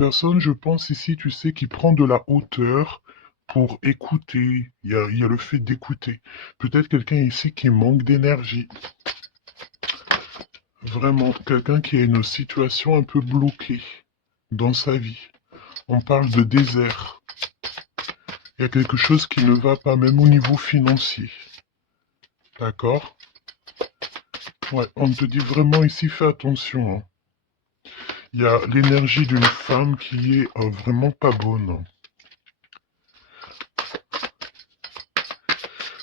Personne, je pense ici, tu sais, qui prend de la hauteur pour écouter. Il y a le fait d'écouter. Peut-être quelqu'un ici qui manque d'énergie. Vraiment, quelqu'un qui a une situation un peu bloquée dans sa vie. On parle de désert. Il y a quelque chose qui ne va pas, même au niveau financier. D'accord? Ouais, on te dit vraiment ici, fais attention, hein. Il y a l'énergie d'une femme qui est vraiment pas bonne.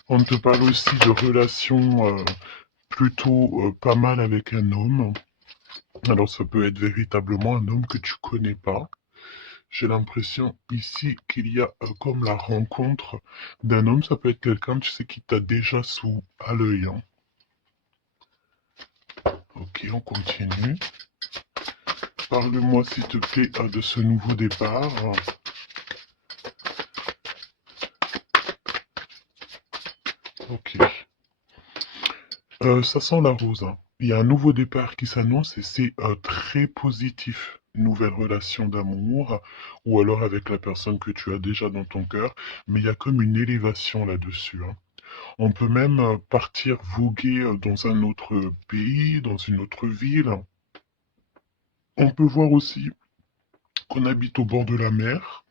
On te parle aussi de relations plutôt pas mal avec un homme. Alors ça peut être véritablement un homme que tu connais pas. J'ai l'impression ici qu'il y a comme la rencontre d'un homme. Ça peut être quelqu'un, tu sais, qui t'a déjà sous à l'œil, hein. Ok, on continue. Parle-moi s'il te plaît de ce nouveau départ. Ok. Ça sent la rose, hein. Il y a un nouveau départ qui s'annonce et c'est très positif. Nouvelle relation d'amour ou alors avec la personne que tu as déjà dans ton cœur, mais il y a comme une élévation là-dessus, hein. On peut même partir voguer dans un autre pays, dans une autre ville. On peut voir aussi qu'on habite au bord de la mer,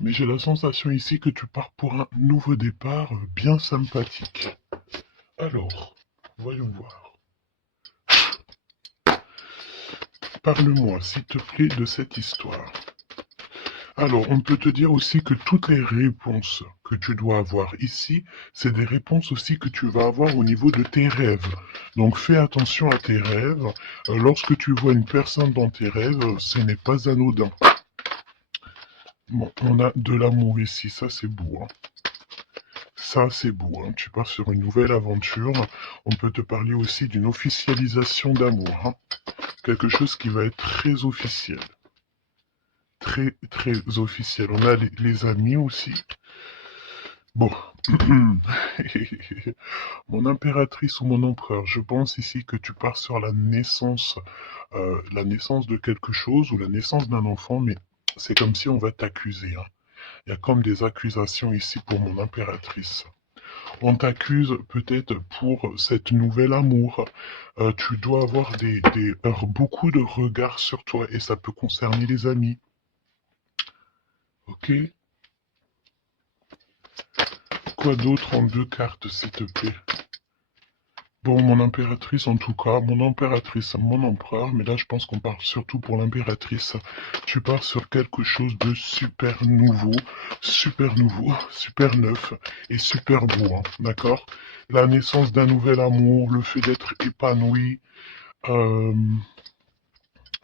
mais j'ai la sensation ici que tu pars pour un nouveau départ bien sympathique. Alors, voyons voir. Parle-moi, s'il te plaît, de cette histoire. Alors, on peut te dire aussi que toutes les réponses que tu dois avoir ici, c'est des réponses aussi que tu vas avoir au niveau de tes rêves. Donc, fais attention à tes rêves. Lorsque tu vois une personne dans tes rêves, ce n'est pas anodin. Bon, on a de l'amour ici, ça c'est beau, hein. Ça c'est beau, hein. Tu pars sur une nouvelle aventure. On peut te parler aussi d'une officialisation d'amour, hein. Quelque chose qui va être très officiel. Très, très officiel. On a les amis aussi. Bon. Mon impératrice ou mon empereur, je pense ici que tu pars sur la naissance de quelque chose ou la naissance d'un enfant, mais c'est comme si on va t'accuser, hein. Il y a comme des accusations ici pour mon impératrice. On t'accuse peut-être pour cette nouvelle amour. Tu dois avoir beaucoup de regards sur toi et ça peut concerner les amis. Ok? Quoi d'autre en deux cartes, s'il te plaît? Bon, mon impératrice en tout cas, mon impératrice, mon empereur, mais là je pense qu'on parle surtout pour l'impératrice. Tu pars sur quelque chose de super nouveau, super neuf et super beau, hein, d'accord? La naissance d'un nouvel amour, le fait d'être épanoui. euh,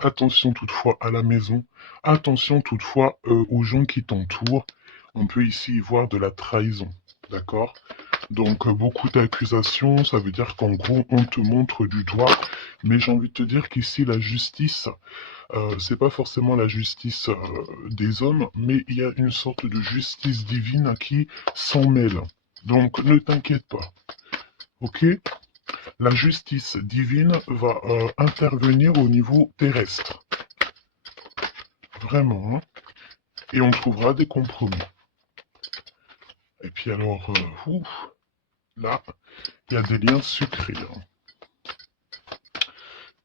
Attention toutefois à la maison, attention toutefois aux gens qui t'entourent. On peut ici y voir de la trahison, d'accord? Donc beaucoup d'accusations, ça veut dire qu'en gros on te montre du doigt, mais j'ai envie de te dire qu'ici la justice, c'est pas forcément la justice des hommes, mais il y a une sorte de justice divine qui s'en mêle. Donc ne t'inquiète pas, ok? La justice divine va intervenir au niveau terrestre, vraiment, hein, et on trouvera des compromis. Et puis alors, là, il y a des liens sucrés, hein.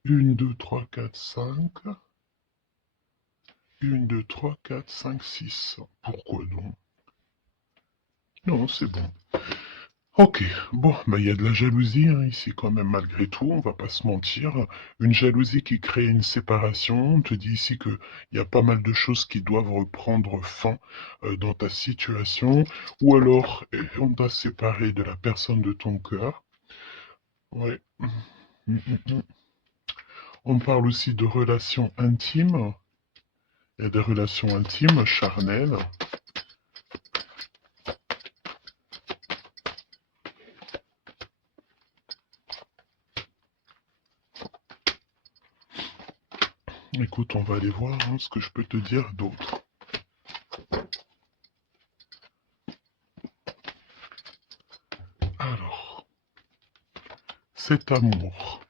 1, 2, 3, 4, 5. 1, 2, 3, 4, 5, 6. Pourquoi donc? Non, c'est bon. Ok, bon, bah il y a de la jalousie hein, ici quand même malgré tout, on va pas se mentir. Une jalousie qui crée une séparation. On te dit ici que il y a pas mal de choses qui doivent reprendre fin dans ta situation, ou alors on t'a séparé de la personne de ton cœur. Ouais. Mm, mm, mm. On parle aussi de relations intimes. Il y a des relations intimes, charnelles. Écoute, on va aller voir hein, ce que je peux te dire d'autre. Alors, cet amour.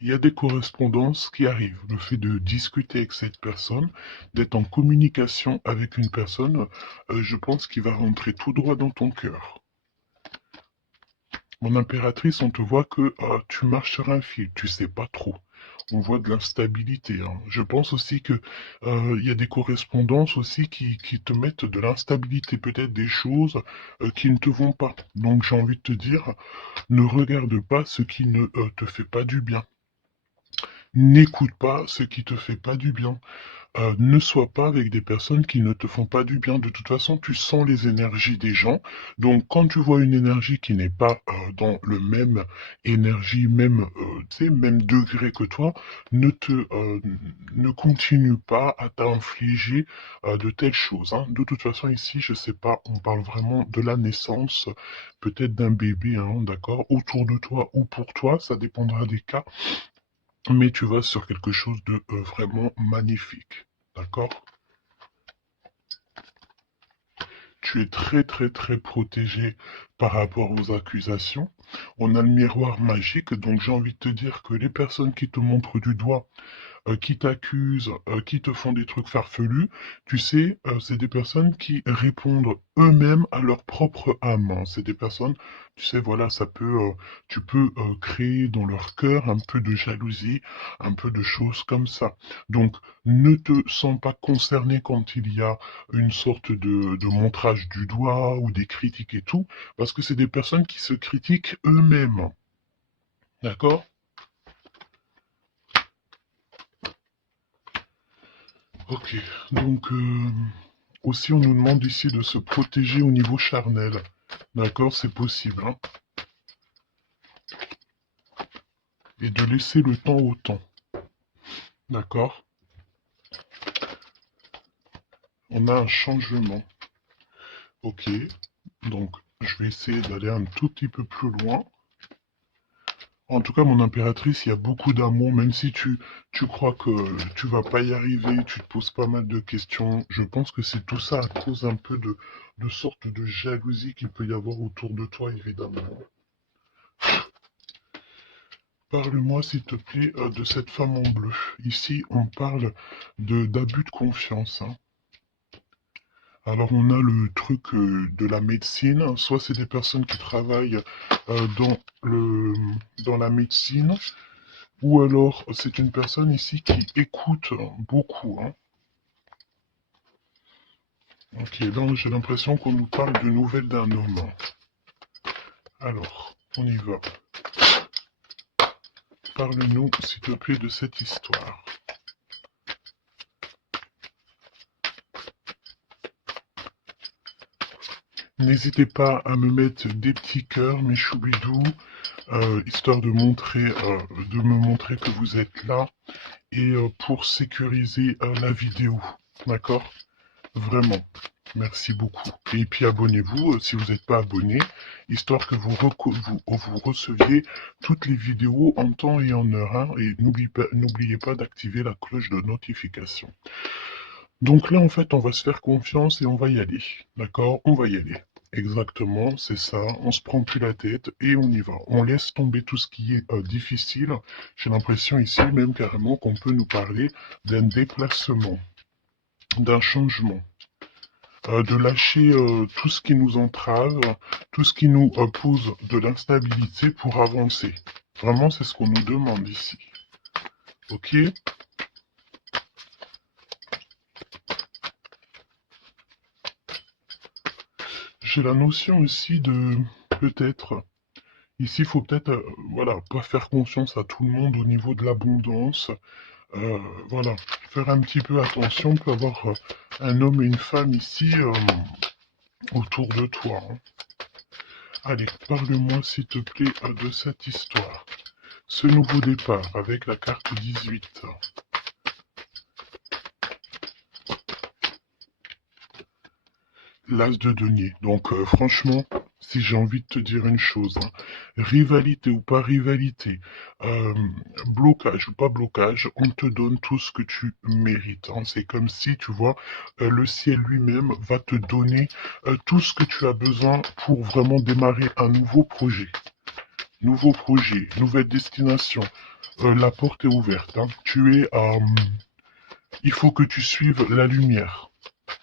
Il y a des correspondances qui arrivent. Le fait de discuter avec cette personne, d'être en communication avec une personne, je pense qu'il va rentrer tout droit dans ton cœur. Mon impératrice, on te voit que tu marches sur un fil, tu sais pas trop. On voit de l'instabilité, hein. Je pense aussi que il y a des correspondances aussi qui te mettent de l'instabilité, peut-être des choses qui ne te vont pas. Donc j'ai envie de te dire, ne regarde pas ce qui ne te fait pas du bien. N'écoute pas ce qui te fait pas du bien. Ne sois pas avec des personnes qui ne te font pas du bien. De toute façon, tu sens les énergies des gens. Donc, quand tu vois une énergie qui n'est pas dans le même énergie, même, tu sais, même degré que toi, ne continue pas à t'infliger de telles choses, hein. De toute façon, ici, je sais pas, on parle vraiment de la naissance, peut-être d'un bébé, hein, d'accord, autour de toi ou pour toi, ça dépendra des cas, mais tu vas sur quelque chose de vraiment magnifique. D'accord? Tu es très très très protégé par rapport aux accusations. On a le miroir magique, donc j'ai envie de te dire que les personnes qui te montrent du doigt, qui t'accusent, qui te font des trucs farfelus, tu sais, c'est des personnes qui répondent eux-mêmes à leur propre âme, hein. C'est des personnes, tu sais, voilà, tu peux créer dans leur cœur un peu de jalousie, un peu de choses comme ça. Donc, ne te sens pas concerné quand il y a une sorte de montrage du doigt ou des critiques et tout, parce que c'est des personnes qui se critiquent eux-mêmes. D'accord? Ok, donc aussi on nous demande ici de se protéger au niveau charnel. D'accord, c'est possible, hein. Et de laisser le temps au temps. D'accord? On a un changement. Ok, donc je vais essayer d'aller un tout petit peu plus loin. En tout cas, mon impératrice, il y a beaucoup d'amour, même si tu crois que tu vas pas y arriver, tu te poses pas mal de questions. Je pense que c'est tout ça à cause un peu de sorte de jalousie qu'il peut y avoir autour de toi, évidemment. Parle-moi, s'il te plaît, de cette femme en bleu. Ici, on parle d'abus de confiance, hein. Alors, on a le truc de la médecine. Soit c'est des personnes qui travaillent dans dans la médecine, ou alors c'est une personne ici qui écoute beaucoup, hein. Ok, donc j'ai l'impression qu'on nous parle de nouvelles d'un homme. Alors, on y va. Parle-nous, s'il te plaît, de cette histoire. N'hésitez pas à me mettre des petits cœurs, mes choubidous, histoire de me montrer que vous êtes là et pour sécuriser la vidéo. D'accord? Vraiment. Merci beaucoup. Et puis abonnez-vous si vous n'êtes pas abonné, histoire que vous receviez toutes les vidéos en temps et en heure, hein. Et n'oubliez pas d'activer la cloche de notification. Donc là, en fait, on va se faire confiance et on va y aller. D'accord? On va y aller. Exactement, c'est ça. On se prend plus la tête et on y va. On laisse tomber tout ce qui est difficile. J'ai l'impression ici même carrément qu'on peut nous parler d'un déplacement, d'un changement, de lâcher tout ce qui nous entrave, tout ce qui nous pose de l'instabilité pour avancer. Vraiment, c'est ce qu'on nous demande ici. Ok? J'ai la notion aussi de peut-être. Ici, il faut peut-être, voilà, pas faire confiance à tout le monde au niveau de l'abondance. Voilà, faire un petit peu attention. On peut avoir un homme et une femme ici autour de toi, hein. Allez, parle-moi s'il te plaît de cette histoire. Ce nouveau départ avec la carte 18. L'as de denier. Donc franchement, si j'ai envie de te dire une chose, hein, rivalité ou pas rivalité, euh, blocage ou pas blocage, on te donne tout ce que tu mérites, hein. C'est comme si, tu vois, le ciel lui-même va te donner tout ce que tu as besoin pour vraiment démarrer un nouveau projet. nouveau projet, nouvelle destination. La porte est ouverte. Hein. Tu es à... il faut que tu suives la lumière.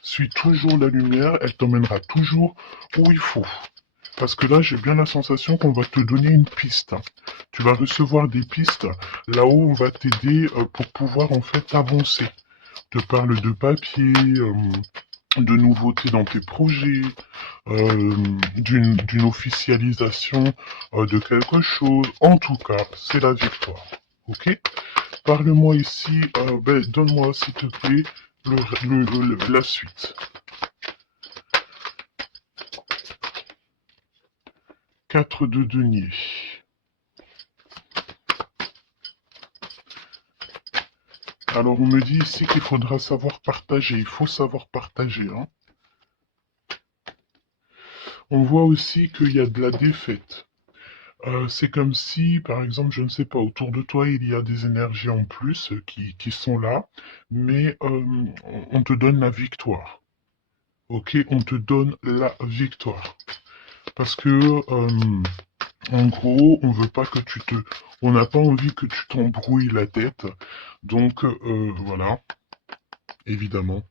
Suis toujours la lumière, elle t'emmènera toujours où il faut. Parce que là, j'ai bien la sensation qu'on va te donner une piste. Tu vas recevoir des pistes là où on va t'aider pour pouvoir en fait avancer. Te parle de papier, de nouveautés dans tes projets, d'une officialisation de quelque chose. En tout cas, c'est la victoire. Ok? Parle-moi ici, donne-moi s'il te plaît la suite. 4 de denier. Alors on me dit ici qu'il faudra savoir partager, il faut savoir partager. Hein. On voit aussi qu'il y a de la défaite. C'est comme si, par exemple, je ne sais pas, autour de toi, il y a des énergies en plus qui sont là, mais on te donne la victoire. Ok, on te donne la victoire. Parce que, en gros, on veut pas que tu te... On n'a pas envie que tu t'embrouilles la tête. Donc, voilà, évidemment.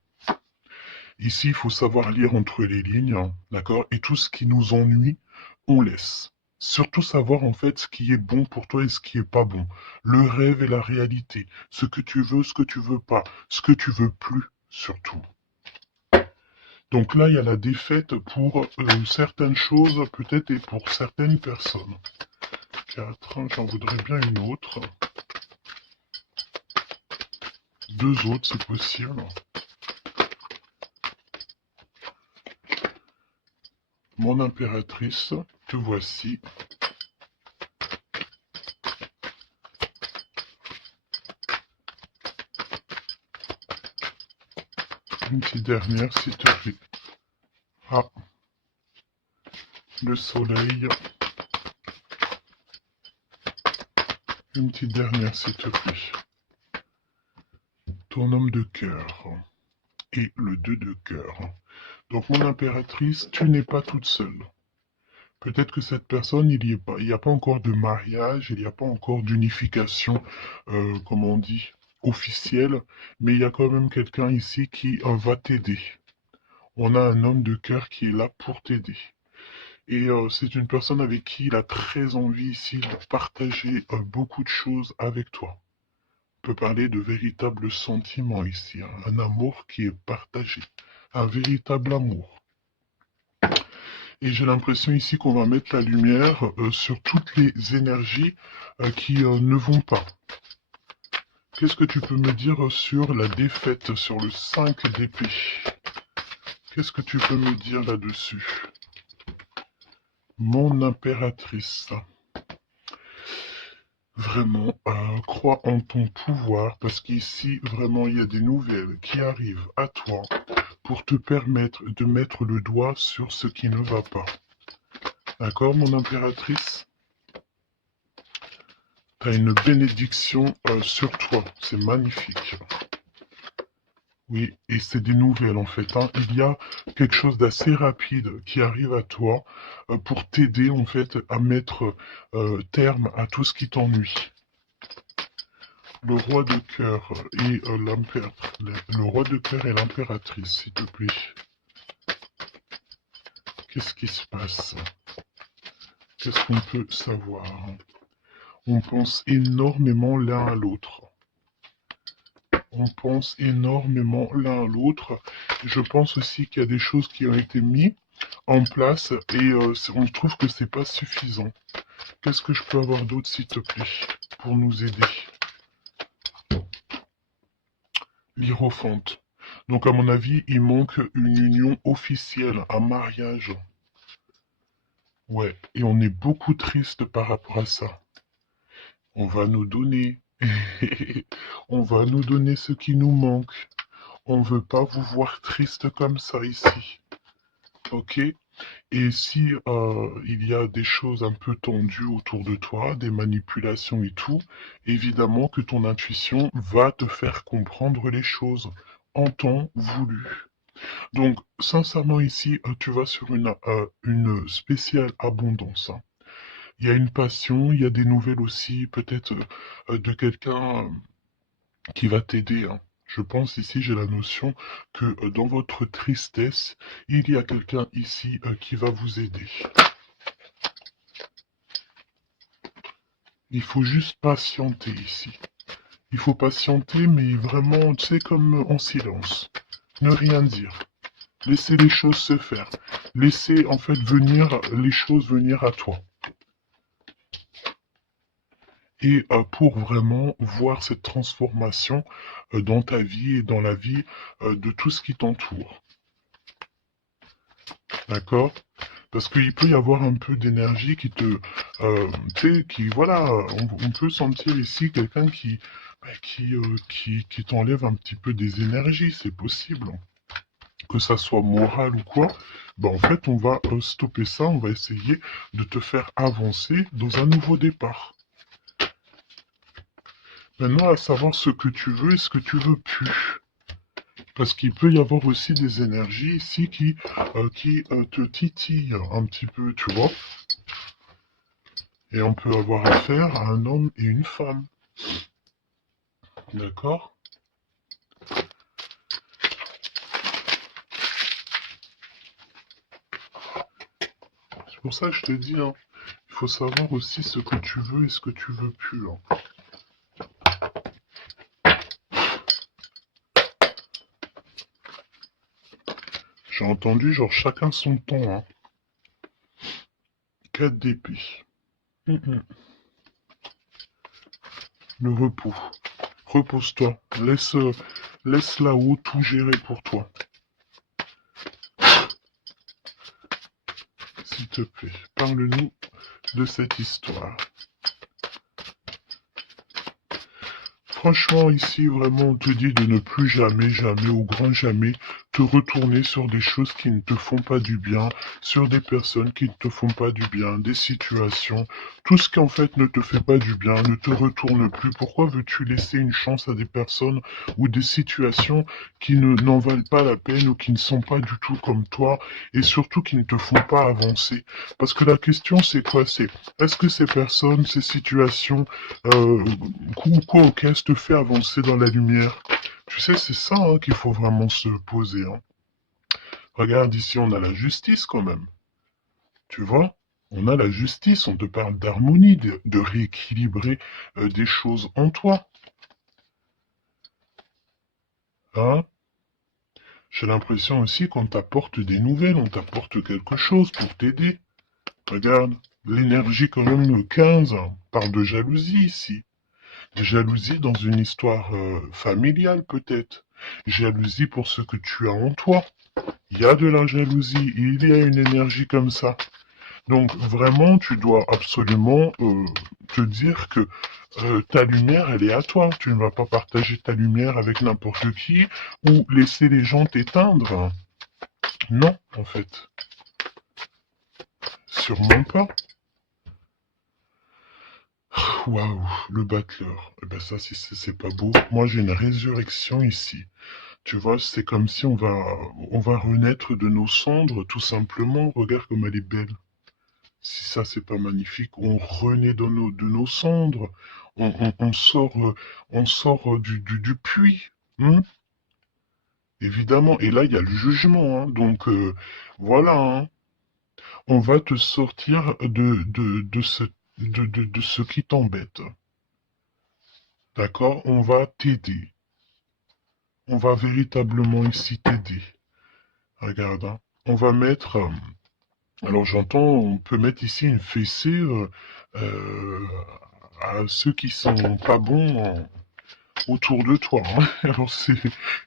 Ici, il faut savoir lire entre les lignes, hein, d'accord? Et tout ce qui nous ennuie, on laisse. Surtout savoir en fait ce qui est bon pour toi et ce qui est pas bon. Le rêve et la réalité. Ce que tu veux, ce que tu veux pas. Ce que tu veux plus, surtout. Donc là, il y a la défaite pour certaines choses, peut-être, et pour certaines personnes. 4, j'en voudrais bien une autre. 2 autres, c'est possible. Mon impératrice, te voici. Une petite dernière, s'il te plaît. Ah, le soleil. Une petite dernière, s'il te plaît. Ton homme de cœur. Et le 2 de cœur. Donc, mon impératrice, tu n'es pas toute seule. Peut-être que cette personne, il n'y a pas encore de mariage, il n'y a pas encore d'unification, comment on dit, officielle, mais il y a quand même quelqu'un ici qui va t'aider. On a un homme de cœur qui est là pour t'aider. Et c'est une personne avec qui il a très envie ici de partager beaucoup de choses avec toi. On peut parler de véritables sentiments ici, hein. Un amour qui est partagé, un véritable amour. Et j'ai l'impression ici qu'on va mettre la lumière sur toutes les énergies qui ne vont pas. Qu'est-ce que tu peux me dire sur la défaite, sur le 5 d'épée? Qu'est-ce que tu peux me dire là-dessus? Mon impératrice. Vraiment, crois en ton pouvoir, parce qu'ici, vraiment, il y a des nouvelles qui arrivent à toi pour te permettre de mettre le doigt sur ce qui ne va pas. D'accord, mon impératrice? Tu as une bénédiction sur toi, c'est magnifique. Oui, et c'est des nouvelles en fait. Hein. Il y a quelque chose d'assez rapide qui arrive à toi pour t'aider en fait à mettre terme à tout ce qui t'ennuie. Le roi de cœur et le roi de cœur et l'impératrice, s'il te plaît. Qu'est-ce qui se passe? Qu'est-ce qu'on peut savoir? On pense énormément l'un à l'autre. On pense énormément l'un à l'autre. Je pense aussi qu'il y a des choses qui ont été mises en place et on trouve que c'est pas suffisant. Qu'est-ce que je peux avoir d'autre, s'il te plaît, pour nous aider? L'Hiérophante. Donc, à mon avis, il manque une union officielle, un mariage. Ouais, et on est beaucoup triste par rapport à ça. On va nous donner. On va nous donner ce qui nous manque. On veut pas vous voir triste comme ça ici. Ok? Et si il y a des choses un peu tendues autour de toi, des manipulations et tout, évidemment que ton intuition va te faire comprendre les choses en temps voulu. Donc, sincèrement, ici, tu vas sur une spéciale abondance. Hein. Il y a une passion, il y a des nouvelles aussi, peut-être de quelqu'un qui va t'aider, hein. Je pense ici, j'ai la notion que dans votre tristesse, il y a quelqu'un ici qui va vous aider. Il faut juste patienter ici. Il faut patienter, mais vraiment, tu sais, comme en silence. Ne rien dire. Laissez les choses se faire. Laissez en fait venir les choses venir à toi. Et pour vraiment voir cette transformation dans ta vie et dans la vie de tout ce qui t'entoure. D'accord? Parce qu'il peut y avoir un peu d'énergie qui te... tu sais, qui... Voilà, on peut sentir ici quelqu'un qui t'enlève un petit peu des énergies, c'est possible, hein. Que ça soit moral ou quoi, ben en fait, on va stopper ça, on va essayer de te faire avancer dans un nouveau départ. Maintenant, à savoir ce que tu veux et ce que tu veux plus. Parce qu'il peut y avoir aussi des énergies ici qui te titillent un petit peu, tu vois. Et on peut avoir affaire à un homme et une femme. D'accord? C'est pour ça que je te dis, hein, il faut savoir aussi ce que tu veux et ce que tu veux plus, hein. J'ai entendu, genre, chacun son temps, hein. 4 d'épée. Le repos. Repose-toi. Laisse là-haut tout gérer pour toi. S'il te plaît, parle-nous de cette histoire. Franchement, ici, vraiment, on te dit de ne plus jamais, jamais, au grand jamais, te retourner sur des choses qui ne te font pas du bien, sur des personnes qui ne te font pas du bien, des situations. Tout ce qui, en fait, ne te fait pas du bien, ne te retourne plus. Pourquoi veux-tu laisser une chance à des personnes ou des situations qui n'en valent pas la peine ou qui ne sont pas du tout comme toi et surtout qui ne te font pas avancer? Parce que la question, c'est quoi? C'est, est-ce que ces personnes, ces situations, quoi auquel te fait avancer dans la lumière? Tu sais, c'est ça hein, qu'il faut vraiment se poser, hein. Regarde ici, on a la justice quand même. Tu vois? On a la justice, on te parle d'harmonie, de rééquilibrer des choses en toi. Hein? J'ai l'impression aussi qu'on t'apporte des nouvelles, on t'apporte quelque chose pour t'aider. Regarde, l'énergie quand même le 15 parle de jalousie ici. Jalousie dans une histoire familiale peut-être. Jalousie pour ce que tu as en toi. Il y a de la jalousie, il y a une énergie comme ça. Donc vraiment, tu dois absolument te dire que ta lumière, elle est à toi. Tu ne vas pas partager ta lumière avec n'importe qui ou laisser les gens t'éteindre. Non, en fait. Sûrement pas. Waouh, le battleur. Eh ben ça, c'est pas beau. Moi, j'ai une résurrection ici. Tu vois, c'est comme si on va renaître de nos cendres, tout simplement. Regarde comme elle est belle. Si ça, c'est pas magnifique, on renaît de nos cendres. On sort du puits. Hein, évidemment. Et là, il y a le jugement. Hein. Donc, voilà. Hein. On va te sortir de ce qui t'embête. D'accord? On va t'aider. On va véritablement ici t'aider. Regarde, hein. On va mettre... alors j'entends, on peut mettre ici une fessée euh, à ceux qui sont pas bons autour de toi. Hein. Alors c'est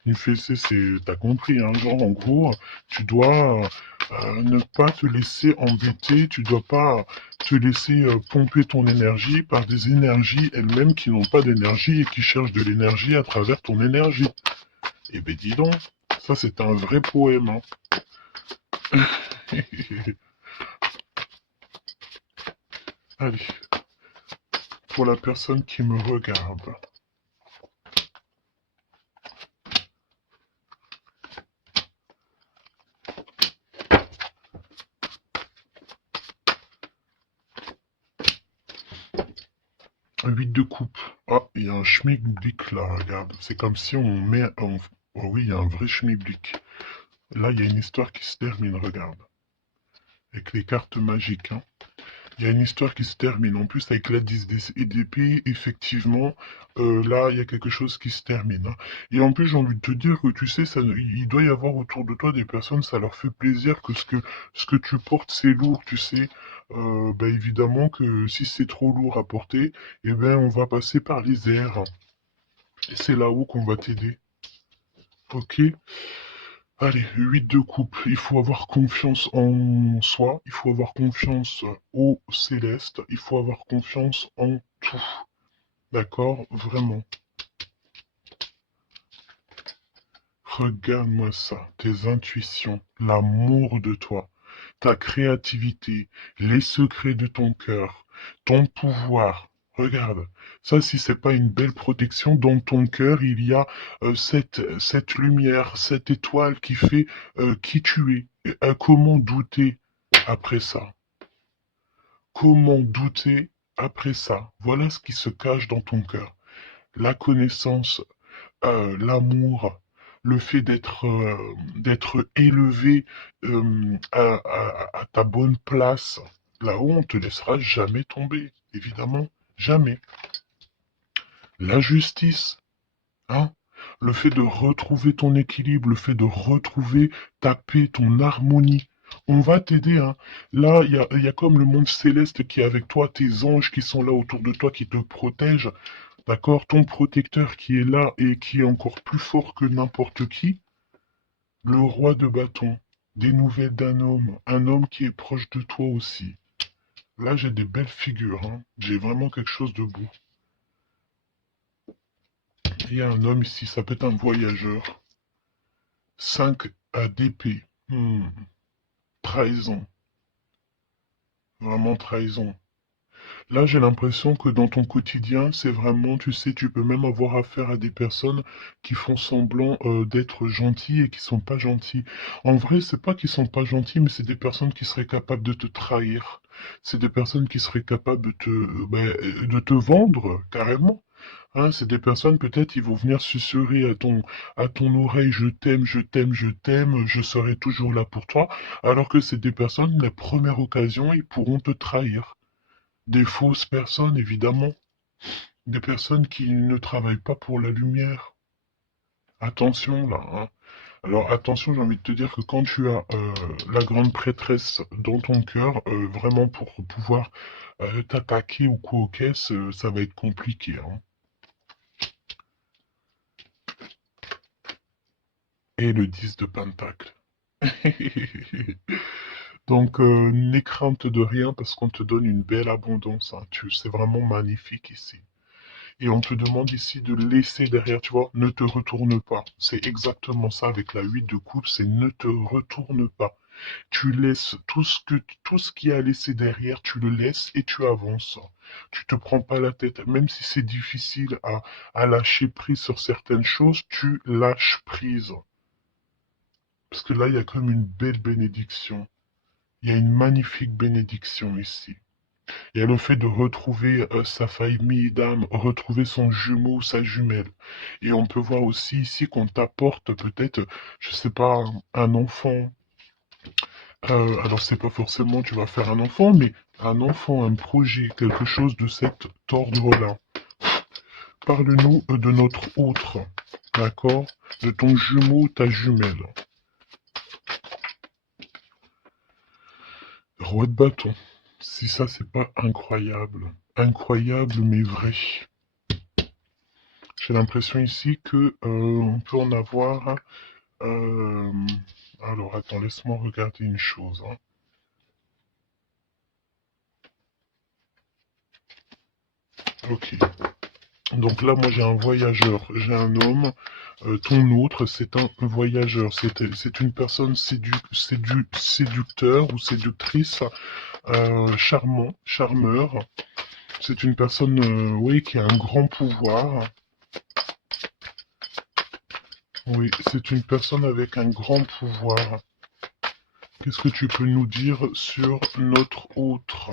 une fessée, c'est, t'as compris, hein, genre en gros, tu dois ne pas te laisser embêter, tu dois pas te laisser pomper ton énergie par des énergies elles-mêmes qui n'ont pas d'énergie et qui cherchent de l'énergie à travers ton énergie. Eh ben dis donc, ça c'est un vrai poème. Hein. Allez, pour la personne qui me regarde. 8 de coupe. Ah, il y a un schmilblick là, regarde. C'est comme si on met... Oh oui, il y a un vrai schmilblick. Là, il y a une histoire qui se termine, regarde. Avec les cartes magiques, hein. Il y a une histoire qui se termine. En plus, avec la 10 d'épée, effectivement, là, il y a quelque chose qui se termine, hein. Et en plus, j'ai envie de te dire que, tu sais, il doit y avoir autour de toi des personnes, ça leur fait plaisir que ce que tu portes, c'est lourd, tu sais. Bah, évidemment que si c'est trop lourd à porter, eh ben, on va passer par les airs. Et c'est là-haut qu'on va t'aider. Ok? Allez, 8 de coupe. Il faut avoir confiance en soi, il faut avoir confiance au céleste, il faut avoir confiance en tout. D'accord? Vraiment. Regarde-moi ça, tes intuitions, l'amour de toi, ta créativité, les secrets de ton cœur, ton pouvoir. Regarde, ça si c'est pas une belle protection, dans ton cœur il y a cette lumière, cette étoile qui fait qui tu es. Et, comment douter après ça? Comment douter après ça? Voilà ce qui se cache dans ton cœur. La connaissance, l'amour, le fait d'être élevé à ta bonne place, là-haut, on te laissera jamais tomber, évidemment, jamais. La justice, hein, le fait de retrouver ton équilibre, le fait de retrouver ta paix, ton harmonie. On va t'aider, hein. Là, il y a comme le monde céleste qui est avec toi, tes anges qui sont là autour de toi, qui te protègent. D'accord? Ton protecteur qui est là et qui est encore plus fort que n'importe qui, le roi de bâton, des nouvelles d'un homme, un homme qui est proche de toi aussi. Là, j'ai des belles figures, hein. J'ai vraiment quelque chose de beau. Il y a un homme ici, ça peut être un voyageur. 5 à d'épée. Trahison. Vraiment trahison. Là, j'ai l'impression que dans ton quotidien, c'est vraiment, tu sais, tu peux même avoir affaire à des personnes qui font semblant d'être gentils et qui sont pas gentils. En vrai, c'est pas qu'ils sont pas gentils, mais c'est des personnes qui seraient capables de te trahir. C'est des personnes qui seraient capables de te vendre carrément. Hein, c'est des personnes, peut-être, ils vont venir susurrer à ton oreille, je t'aime, je t'aime, je t'aime, je serai toujours là pour toi. Alors que c'est des personnes, la première occasion, ils pourront te trahir. Des fausses personnes, évidemment. Des personnes qui ne travaillent pas pour la lumière. Attention là, hein. Alors attention, j'ai envie de te dire que quand tu as la grande prêtresse dans ton cœur, vraiment pour pouvoir t'attaquer ou quoi aux caisses, ça va être compliqué, hein. Et le 10 de Pentacle. Donc n'aie crainte de rien parce qu'on te donne une belle abondance, hein. C'est vraiment magnifique ici. Et on te demande ici de laisser derrière, tu vois, ne te retourne pas. C'est exactement ça avec la 8 de coupe, c'est ne te retourne pas. Tu laisses tout ce qui a laissé derrière, tu le laisses et tu avances. Tu te prends pas la tête, même si c'est difficile à lâcher prise sur certaines choses, tu lâches prise. Parce que là, il y a comme une belle bénédiction. Il y a une magnifique bénédiction ici. Il y a le fait de retrouver sa famille d'âme, retrouver son jumeau, sa jumelle. Et on peut voir aussi ici qu'on t'apporte peut-être, je sais pas, un enfant. Alors c'est pas forcément tu vas faire un enfant, mais un enfant, un projet, quelque chose de cet ordre-là. Parle-nous de notre autre, d'accord? De ton jumeau, ta jumelle. Roi de bâton. Si ça, c'est pas incroyable. Incroyable, mais vrai. J'ai l'impression ici que on peut en avoir. euh, Alors, attends, laisse-moi regarder une chose, hein. Ok. Donc là, moi, j'ai un voyageur, j'ai un homme. Ton autre, c'est un voyageur. C'est une personne séducteur ou séductrice, charmant, charmeur. C'est une personne, oui, qui a un grand pouvoir. Oui, c'est une personne avec un grand pouvoir. Qu'est-ce que tu peux nous dire sur notre autre?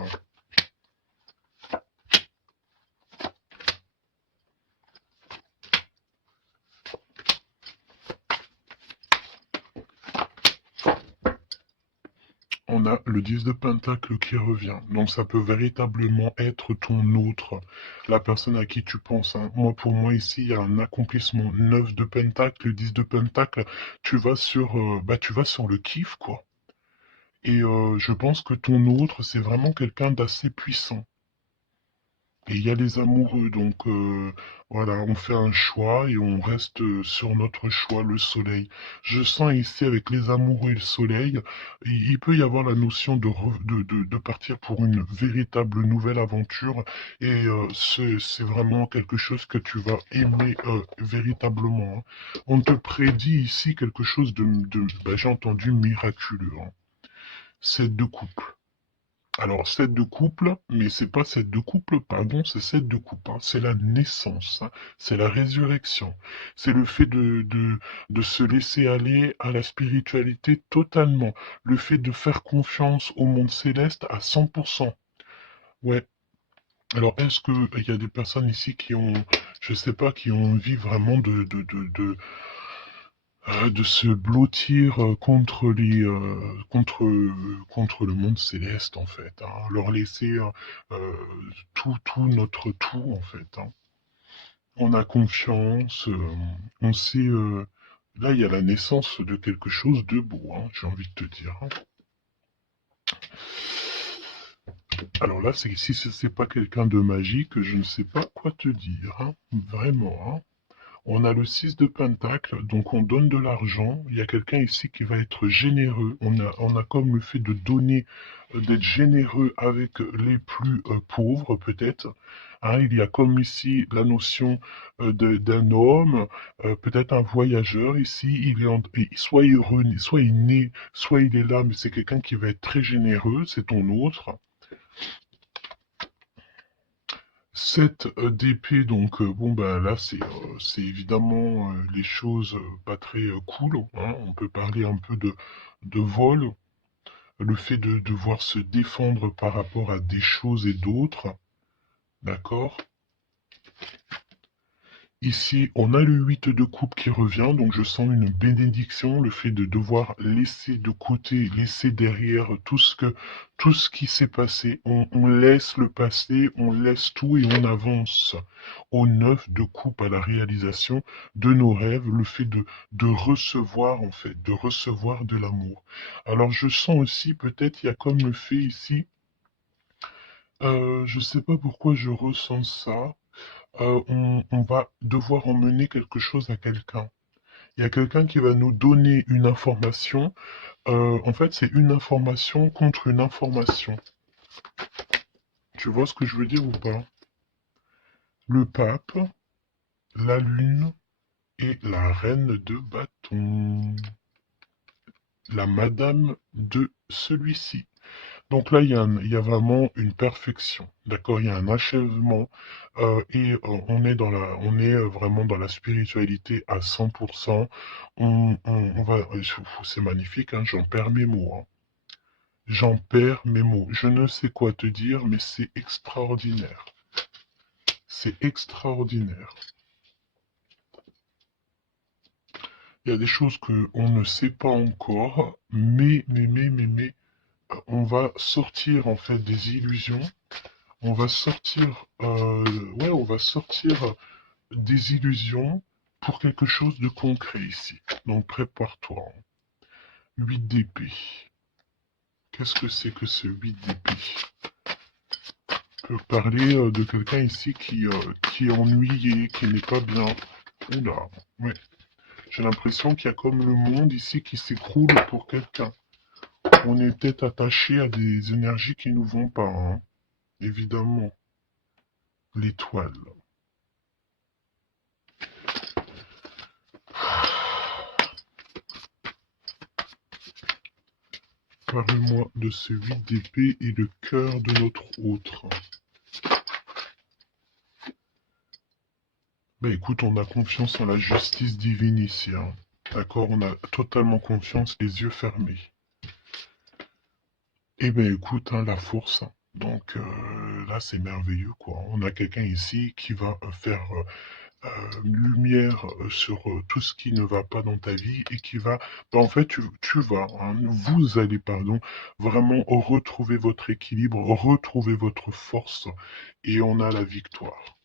on a le 10 de Pentacle qui revient. Donc ça peut véritablement être ton autre, la personne à qui tu penses, hein. Moi, pour moi, ici, il y a un accomplissement. 9 de Pentacle, 10 de Pentacle, tu vas sur le kiff, quoi. Et je pense que ton autre, c'est vraiment quelqu'un d'assez puissant. Et il y a les amoureux, donc voilà, on fait un choix et on reste sur notre choix, le soleil. Je sens ici avec les amoureux et le soleil, il peut y avoir la notion de partir pour une véritable nouvelle aventure et c'est vraiment quelque chose que tu vas aimer véritablement, hein. On te prédit ici quelque chose j'ai entendu miraculeux, hein. C'est de couple. Alors, 7 de couple, mais c'est pas 7 de couple, pardon, c'est 7 de couple, hein. C'est la naissance, hein. C'est la résurrection. C'est le fait de se laisser aller à la spiritualité totalement. Le fait de faire confiance au monde céleste à 100%. Ouais. Alors, est-ce que il y a des personnes ici qui ont, je sais pas, qui ont envie vraiment de se blottir contre le monde céleste en fait, hein. Leur laisser euh, tout notre tout en fait, hein. On a confiance, on sait. Là, il y a la naissance de quelque chose de beau, hein, j'ai envie de te dire, hein. Alors là, si ce n'est pas quelqu'un de magique, je ne sais pas quoi te dire, hein. Vraiment, hein. On a le 6 de Pentacle, donc on donne de l'argent. Il y a quelqu'un ici qui va être généreux. On a comme le fait de donner, d'être généreux avec les plus pauvres, peut-être, hein. Il y a comme ici la notion d'un homme, peut-être un voyageur ici. Soit il est heureux, soit il est né, soit il est là, mais c'est quelqu'un qui va être très généreux, c'est ton autre. 7 d'épée, donc bon bah là c'est évidemment les choses pas très cool, hein. On peut parler un peu de vol, le fait de devoir se défendre par rapport à des choses et d'autres, d'accord? Ici, on a le 8 de coupe qui revient, donc je sens une bénédiction, le fait de devoir laisser de côté, laisser derrière tout ce qui s'est passé. On laisse le passé, on laisse tout et on avance au 9 de coupe à la réalisation de nos rêves, le fait de recevoir en fait, de recevoir de l'amour. Alors je sens aussi, peut-être, il y a comme le fait ici, je sais pas pourquoi je ressens ça, on va devoir emmener quelque chose à quelqu'un. Il y a quelqu'un qui va nous donner une information. En fait, c'est une information contre une information. Tu vois ce que je veux dire ou pas? Le pape, la lune et la reine de bâton. La madame de celui-ci. Donc là, il y a vraiment une perfection, d'accord? Il y a un achèvement et on est vraiment dans la spiritualité à 100%. C'est magnifique, hein, j'en perds mes mots, hein. J'en perds mes mots. Je ne sais quoi te dire, mais c'est extraordinaire. C'est extraordinaire. Il y a des choses que on ne sait pas encore, mais, on va sortir en fait des illusions. On va sortir, ouais, on va sortir des illusions pour quelque chose de concret ici. Donc prépare-toi. 8 d'épée. Qu'est-ce que c'est que ce 8 d'épée? On peut parler de quelqu'un ici qui est ennuyé, qui n'est pas bien. Oula, ouais. J'ai l'impression qu'il y a comme le monde ici qui s'écroule pour quelqu'un. On est peut-être attaché à des énergies qui nous vont pas, hein. Évidemment. L'étoile. Parle-moi de ce 8 d'épée et le cœur de notre autre. Bah écoute, on a confiance en la justice divine ici, hein. D'accord, on a totalement confiance, les yeux fermés. Eh ben écoute, hein, la force, hein. Donc là, c'est merveilleux, quoi. On a quelqu'un ici qui va faire lumière sur tout ce qui ne va pas dans ta vie et qui va, bah, en fait, tu vas, hein, vous allez, pardon, vraiment retrouver votre équilibre, retrouver votre force et on a la victoire.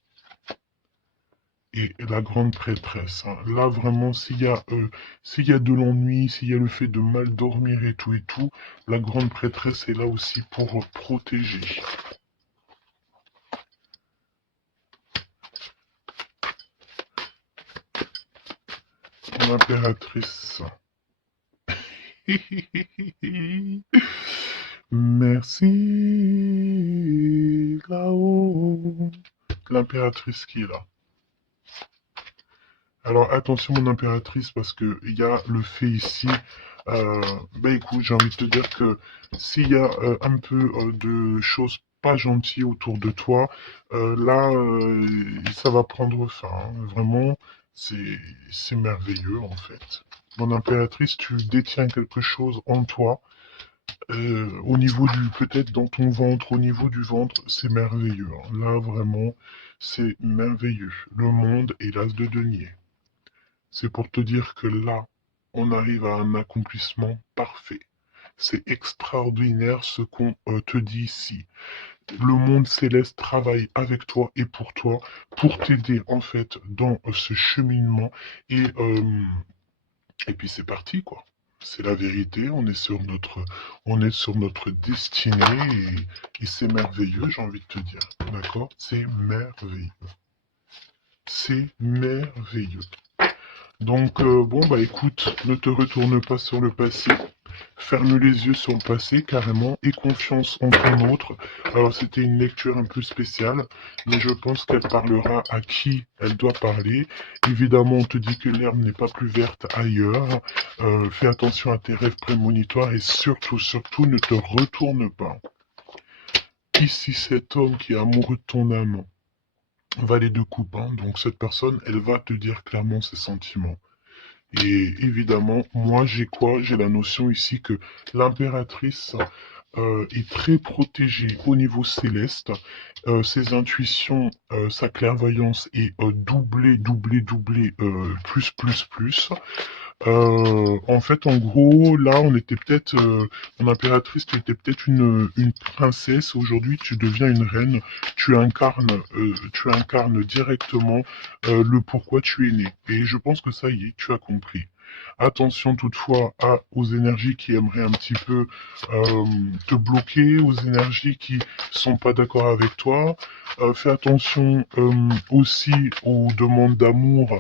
Et la grande prêtresse, hein. Là, vraiment, s'il y a de l'ennui, s'il y a le fait de mal dormir et tout, la grande prêtresse est là aussi pour protéger. L'impératrice. Merci là-haut. L'impératrice qui est là. Alors attention mon impératrice parce que il y a le fait ici. Bah écoute, j'ai envie de te dire que s'il y a un peu de choses pas gentilles autour de toi, là ça va prendre fin, hein. Vraiment, c'est merveilleux en fait. Mon impératrice, tu détiens quelque chose en toi. Au niveau du, peut-être dans ton ventre, au niveau du ventre, c'est merveilleux, hein. Là, vraiment, c'est merveilleux. Le monde est l'as de denier. C'est pour te dire que là, on arrive à un accomplissement parfait. C'est extraordinaire ce qu'on te dit ici. Le monde céleste travaille avec toi et pour t'aider en fait dans ce cheminement et puis c'est parti quoi. C'est la vérité, on est sur notre destinée et c'est merveilleux, j'ai envie de te dire. D'accord? C'est merveilleux. C'est merveilleux. Donc, bon, bah écoute, ne te retourne pas sur le passé. Ferme les yeux sur le passé, carrément, et confiance en ton autre. Alors, c'était une lecture un peu spéciale, mais je pense qu'elle parlera à qui elle doit parler. Évidemment, on te dit que l'herbe n'est pas plus verte ailleurs. Fais attention à tes rêves prémonitoires et surtout, surtout, ne te retourne pas. Ici, cet homme qui est amoureux de ton âme, valet de coupe, hein, donc cette personne, elle va te dire clairement ses sentiments. Et évidemment, moi j'ai quoi? J'ai la notion ici que l'impératrice est très protégée au niveau céleste. Ses intuitions, sa clairvoyance est doublée, plus. En fait, en gros, là, on était peut-être, mon impératrice, tu étais peut-être une princesse. Aujourd'hui, tu deviens une reine. Tu incarnes directement le pourquoi tu es né. Et je pense que ça y est, tu as compris. Attention toutefois aux énergies qui aimeraient un petit peu te bloquer, aux énergies qui sont pas d'accord avec toi. Fais attention aussi aux demandes d'amour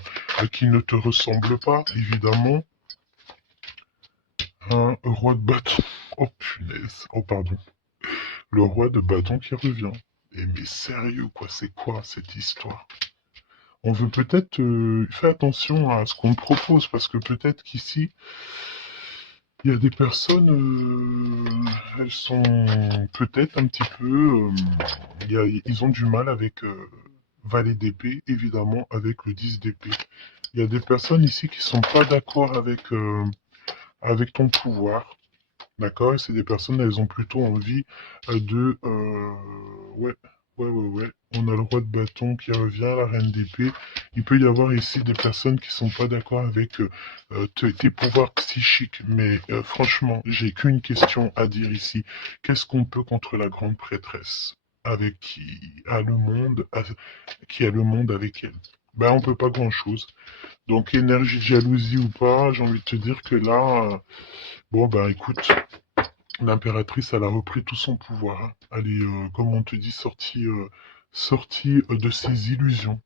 qui ne te ressemblent pas, évidemment. Un roi de bâton. Oh punaise. Oh pardon. Le roi de bâton qui revient. Eh mais sérieux quoi, c'est quoi cette histoire? On veut peut-être faire attention à ce qu'on te propose parce que peut-être qu'ici il y a des personnes, elles sont peut-être un petit peu, ils ont du mal avec valet d'épée, évidemment, avec le 10 d'épée. Il y a des personnes ici qui sont pas d'accord avec ton pouvoir, d'accord? Et c'est des personnes, elles ont plutôt envie ouais, ouais. On a le roi de bâton qui revient, la reine d'épée. Il peut y avoir ici des personnes qui sont pas d'accord avec tes pouvoirs psychiques. Mais franchement, j'ai qu'une question à dire ici. Qu'est-ce qu'on peut contre la grande prêtresse? Avec qui a le monde avec elle? Ben, on peut pas grand-chose. Donc, énergie de jalousie ou pas, j'ai envie de te dire que là, bon, ben écoute, l'impératrice, elle a repris tout son pouvoir, hein. Elle est, comme on te dit, sortie de ses illusions.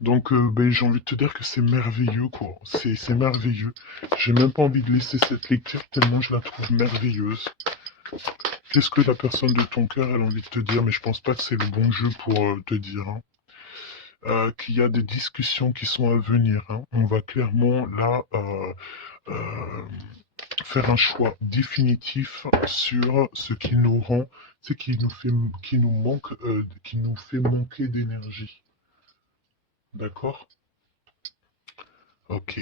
Donc, ben, j'ai envie de te dire que c'est merveilleux, quoi. C'est merveilleux. J'ai même pas envie de laisser cette lecture tellement je la trouve merveilleuse. Qu'est-ce que la personne de ton cœur elle a envie de te dire? Mais je pense pas que c'est le bon jeu pour te dire, hein. Qu'il y a des discussions qui sont à venir, hein. On va clairement là euh, faire un choix définitif sur ce qui nous rend, ce qui nous manque, qui nous fait manquer d'énergie. D'accord? Ok.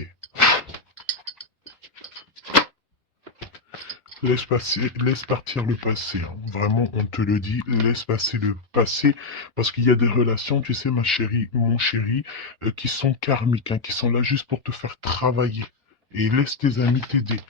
Laisse partir le passé, hein. Vraiment, on te le dit, laisse passer le passé, parce qu'il y a des relations, tu sais, ma chérie, mon chéri, qui sont karmiques, hein, qui sont là juste pour te faire travailler. Et laisse tes amis t'aider.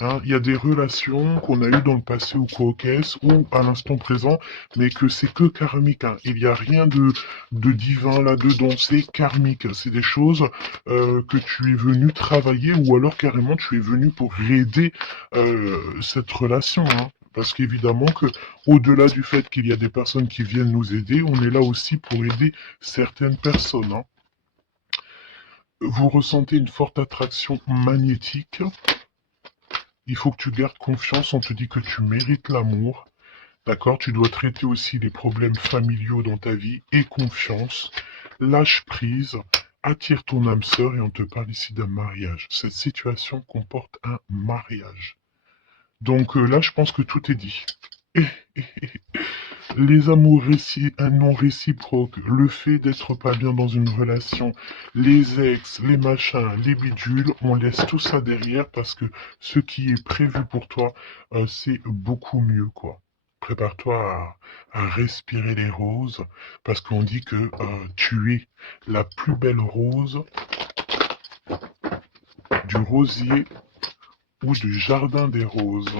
Hein. Il y a des relations qu'on a eues dans le passé ou quoi qu'est-ce, ou à l'instant présent, mais que c'est que karmique. Hein. Il n'y a rien de divin là-dedans, c'est karmique. C'est des choses que tu es venu travailler, ou alors carrément tu es venu pour aider cette relation, hein. Parce qu'évidemment que, au-delà du fait qu'il y a des personnes qui viennent nous aider, on est là aussi pour aider certaines personnes, hein. Vous ressentez une forte attraction magnétique. Il faut que tu gardes confiance. On te dit que tu mérites l'amour. D'accord? Tu dois traiter aussi les problèmes familiaux dans ta vie et confiance. Lâche prise. Attire ton âme sœur et on te parle ici d'un mariage. Cette situation comporte un mariage. Donc là, je pense que tout est dit. Les amours non réciproques, le fait d'être pas bien dans une relation, les ex, les machins, les bidules, on laisse tout ça derrière parce que ce qui est prévu pour toi, c'est beaucoup mieux, quoi. Prépare-toi à respirer les roses parce qu'on dit que tu es la plus belle rose du rosier ou du jardin des roses.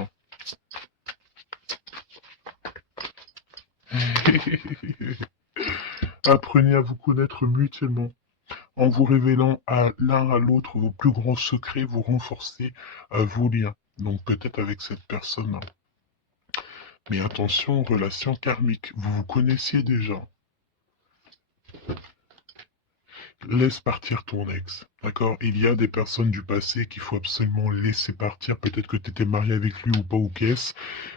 Apprenez à vous connaître mutuellement. En vous révélant à l'un à l'autre vos plus grands secrets, vous renforcez vos liens. Donc peut-être avec cette personne-là. Mais attention, relation karmique, vous vous connaissiez déjà. Laisse partir ton ex, d'accord? Il y a des personnes du passé qu'il faut absolument laisser partir. Peut-être que tu étais marié avec lui ou pas ou qu'est-ce.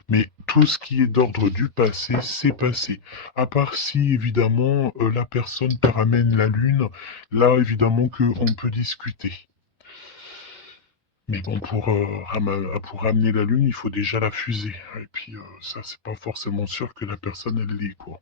Mais tout ce qui est d'ordre du passé, c'est passé. À part si, évidemment, la personne te ramène la lune, là, évidemment, qu'on peut discuter. Mais bon, pour ramener la Lune, il faut déjà la fuser. Et puis, ça, c'est pas forcément sûr que la personne, elle l'est, quoi.